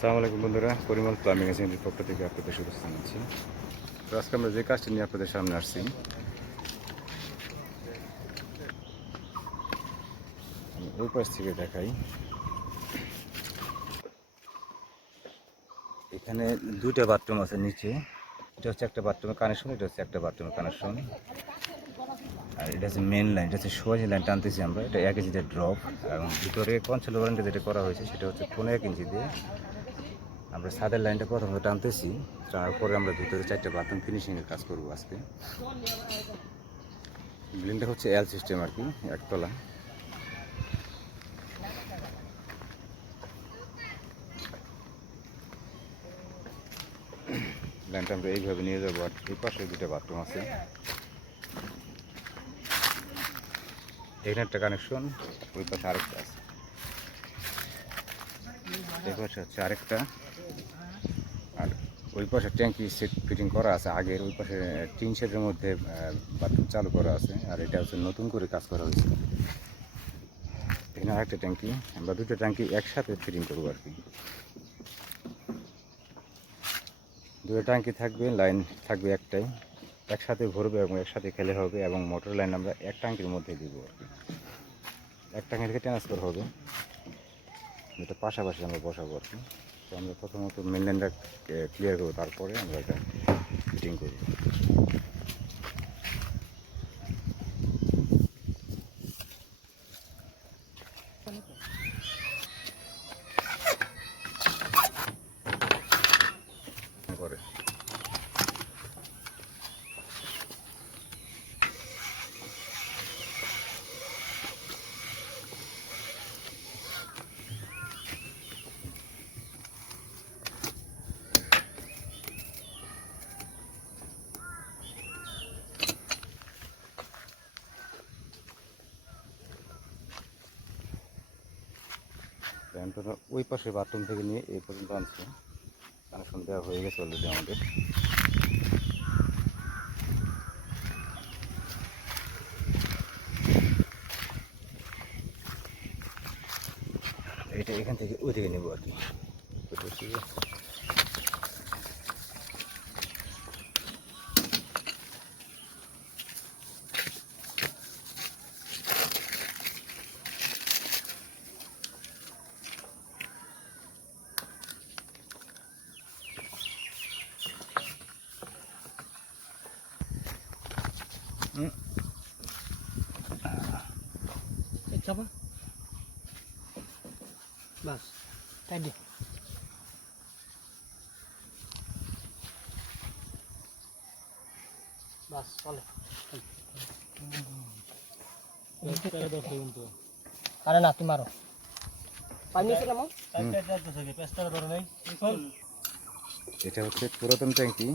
আসসালামু আলাইকুম বন্ধুরা, পরিমল প্লামিং এজেন্সির পক্ষ থেকে আপনাদের শুভেচ্ছা জানাচ্ছি। তো আজকে আমরা যে কাজটি নিয়ে আপনাদের সামনে আসছি ওই পাশ থেকে দেখাই। এখানে দুইটা বাথরুম আছে নিচে, এটা হচ্ছে একটা বাথরুমের কানেকশন এটা হচ্ছে একটা বাথরুমের কানেকশন আর এটা হচ্ছে মেন লাইন এটা হচ্ছে সোয়াজি লাইন টানতেছি আমরা, এটা এক ইঞ্চিতে ড্রপ এবং ভিতরে কনসেল ওয়ারেন্টি যেটা করা হয়েছে, সেটা হচ্ছে পনেরো এক ইঞ্চি দিয়ে আমরা ছাদের লাইনটা প্রথমত টানতেছি টানার পরে আমরা ভিতরে চারটে বাথরুম ফিনিশিংয়ের কাজ করব আজকে। বিল্ডিংটা হচ্ছে এল সিস্টেম আর কি, একতলা। লাইনটা আমরা এইভাবে নিয়ে যাব, আর এই পাশে দুটো বাথরুম আছে। এখানে একটা কানেকশন ওই পাশে আরেকটা আছে। এই হচ্ছে আরেকটা। আর ওই পাশে ট্যাঙ্কি সেট ফিটিং করা আছে। আগের ওই পাশে টিন শেডের মধ্যে বাথরুম চালু করা আছে। আর এটা হচ্ছে নতুন করে কাজ করা হয়েছে। এখানে আরেকটা ট্যাঙ্কি। আমরা দুটো ট্যাঙ্কি একসাথে ফিটিং করব আর কি। দুটো ট্যাঙ্কি থাকবে, লাইন থাকবে একটাই। একসাথে ভরবে এবং একসাথে খেলে হবে এবং মোটর লাইন আমরা এক ট্যাঙ্কির মধ্যে দিব আর কি। এক ট্যাঙ্কি থেকে ট্রান্সফার হবে। এটা পাশাপাশি আমরা বসাবো আর কি। তো আমরা প্রথমত মেনল্যান্ডটা ক্লিয়ার করব, তারপরে আমরা এটা ফিটিং করব করে ওই পাশে বাথরুম থেকে নিয়ে এই পর্যন্ত আনছে। কানেকশন দেওয়া হয়ে গেছে অলরেডি আমাদের এটা এখান থেকে ওই দিকে নেব আর কি তো বেশি এই চাপা বাস তাই দে বাস, চলে। আরে না, তুমি মারো। এটা হচ্ছে পুরাতন ট্যাঙ্কি।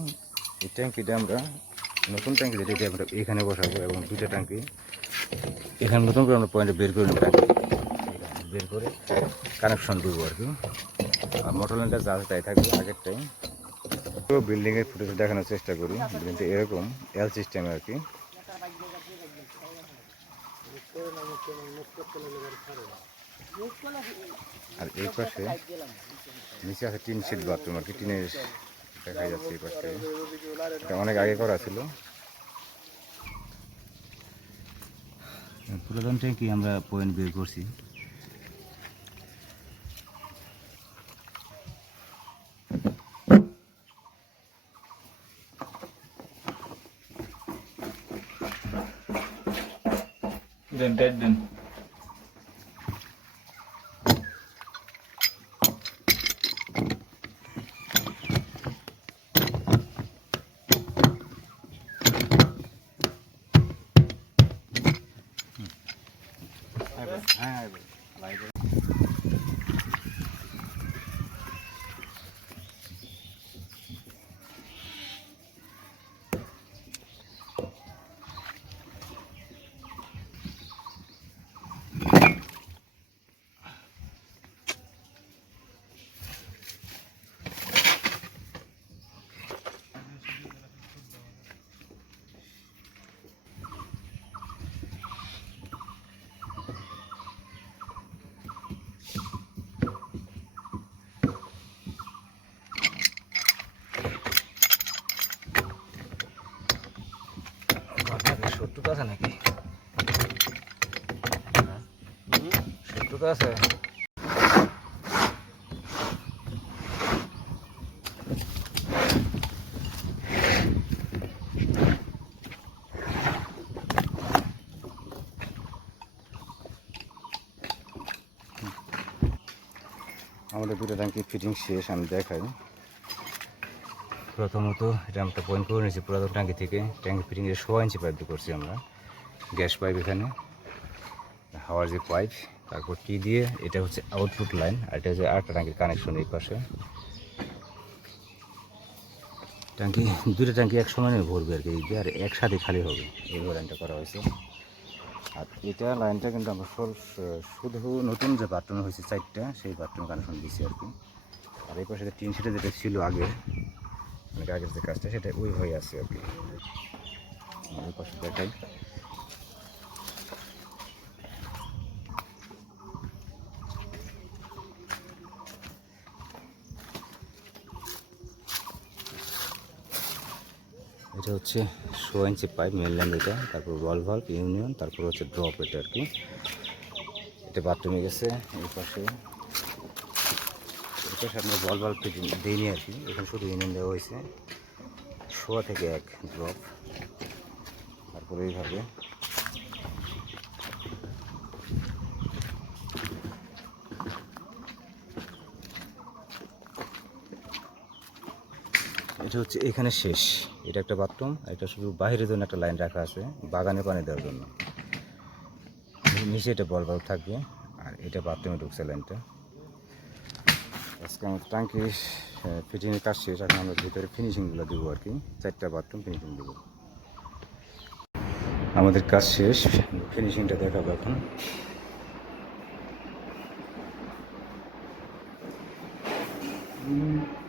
এই ট্যাঙ্কিটা আমরা নতুন ট্যাঙ্কি যেটা আমরা এখানে বসাবো এবং দুটো ট্যাঙ্কি। এখানে নতুন করে আমরা পয়েন্টে বের করে ট্যাঙ্কি বের করে কানেকশন দেবো আর কি। আর মোটর লাইনটা যা তাই থাকবে আগের টাইম তো বিল্ডিংয়ের ফুটেজ দেখানোর চেষ্টা করি বিল্ডিংটা এরকম এল সিস্টেমে আর কি। আর এই পাশে নিচে আছে টিন শিট বাথরুম আর কি, টিনের দেখা যাচ্ছে এই পাশে। এটা অনেক আগে করা ছিল। পুরাতন ট্যাঙ্কি আমরা পয়েন্ট বের করছি। dead then. তো আমাদের দুটো ট্যাঙ্কি ফিটিং শেষ, আমি দেখাই। প্রথমত এটা আমরা পয়েন্ট করে নিয়েছি, পুরাতন ট্যাঙ্কি থেকে। ট্যাঙ্কি ফিটিংয়ের ষোলো ইঞ্চি পাইপ করছি আমরা। গ্যাস পাইপ এখানে। হাওয়ার যে পাইপ তারপর টি দিয়ে? এটা হচ্ছে আউটপুট লাইন আর এটা হচ্ছে আটটা ট্যাঙ্কির কানেকশন এই পাশে। ট্যাঙ্কি দুটো ট্যাঙ্কি এক সময় ভরবে আর কি আর একসাথে খালি হবে। এইভাবে লাইনটা করা হয়েছে। আর এটা লাইনটা কিন্তু আমরা সল- শুধু নতুন যে বাথরুম হয়েছে চারটা সেই বাথরুম কানেকশন দিয়েছি আর কি। আর এই পাশে টিন সিটে যেটা ছিল আগে মানে আগের যে কাজটা, সেটা ওই হয়ে আছে আর কি। আর পাশে দেখাই এটা হচ্ছে শো ইঞ্চি পাইপ মেনল্যান্ড এটা, তারপর ওয়াল ভাল্ব ইউনিয়ন তারপর হচ্ছে ড্রপ এটা আর কি। এটা বাথরুমে গেছে, এই পাশে। এই পাশে আপনার বল ফিটিং দিইনি আর কি এখানে শুধু ইউনিয়ন দেওয়া হয়েছে। শোয়া থেকে এক ড্রপ তারপরে এইভাবে। এটা হচ্ছে এখানে শেষ। এটা একটা বাথরুম এটা শুধু বাহিরের জন্য একটা লাইন রাখা আছে, বাগানে পানি দেওয়ার জন্য। নিচে এটা বল বল থাকবে, আর এটা বাথরুমে ঢুকছে লাইনটা আজকে আমার ট্যাঙ্কি ফিটিংয়ের কাজ শেষ, এখন আমরা ভিতরে ফিনিশিংগুলো দেবো আর কি, চারটা বাথরুম ফিনিশিং দেবো। আমাদের কাজ শেষ ফিনিশিংটা দেখাবো এখন। Mm-hmm.